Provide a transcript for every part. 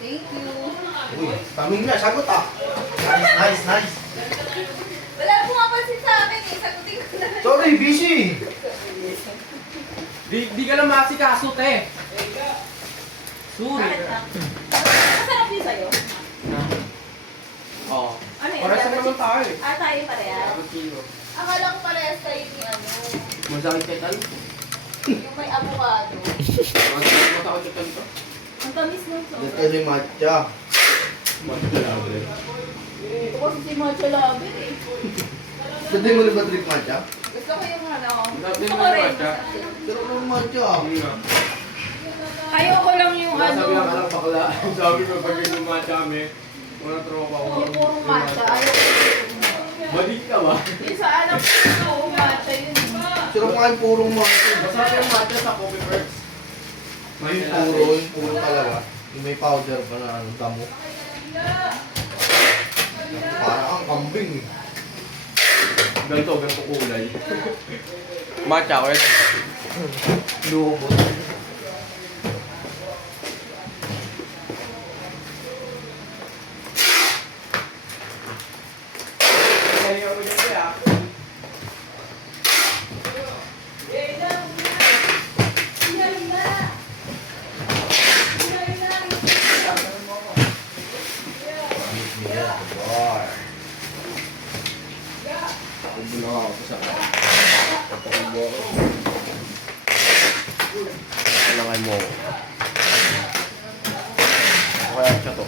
Thank you. Uy, taming na, sagot ah. Nice, nice, nice. Wala po mapansin sa akin eh. Sagutin ko na. Sorry, busy. Di ka lang masikaso, te. Sorry. Bakit na? Masarap yun sa'yo? Oo. Ano yun? Parang sa naman tayo eh. Ah, tayo parehas. Kilo. Akala ko parehas tayo ni ano. Masakit kay tal. Yung may avocado. Masakit kay tal ito. Ang tamis nun. Ito ni matcha. Ito kasi si Matcha Lover eh. Gusto mo na ba trip matcha? Gusto ko yung ano. Sabi Gusto mo ko yung rin. matcha. Pero ng matcha. Ayoko lang yung ano. Sabi lang alam bakla. Sabi ko pag yung matcha kami, wala tropa ko. Yung purong matcha. Ayoko yung Balik ka ba? yung sa anak ko, purong matcha yun. Pero nga yung purong matcha. Masarap yung matcha sa coffee perks. Yung puro talaga. Yung may powder pa na ano, damo. Parang ang kambing eh. Ganito kulay. Matcha ko yun. Lumot. Kaya ko dyan kaya. Bar. Pagbulang ako sa pagbulang ako. Kailangan mo. Kaya siya to.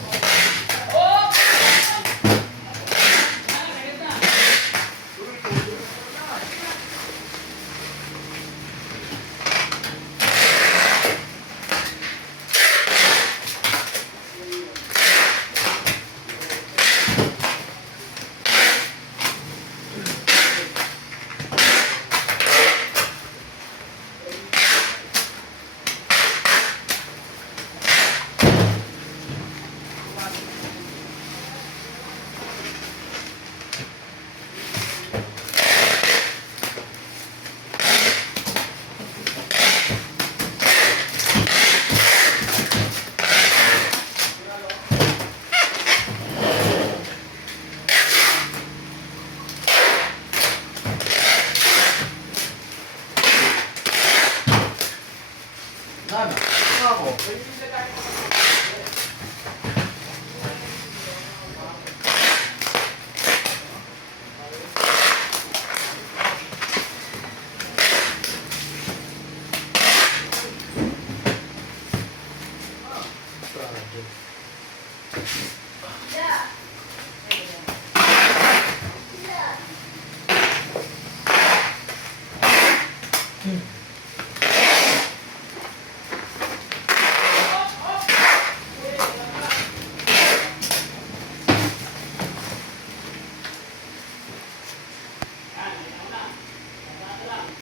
Dami. Ano ako? Yeah.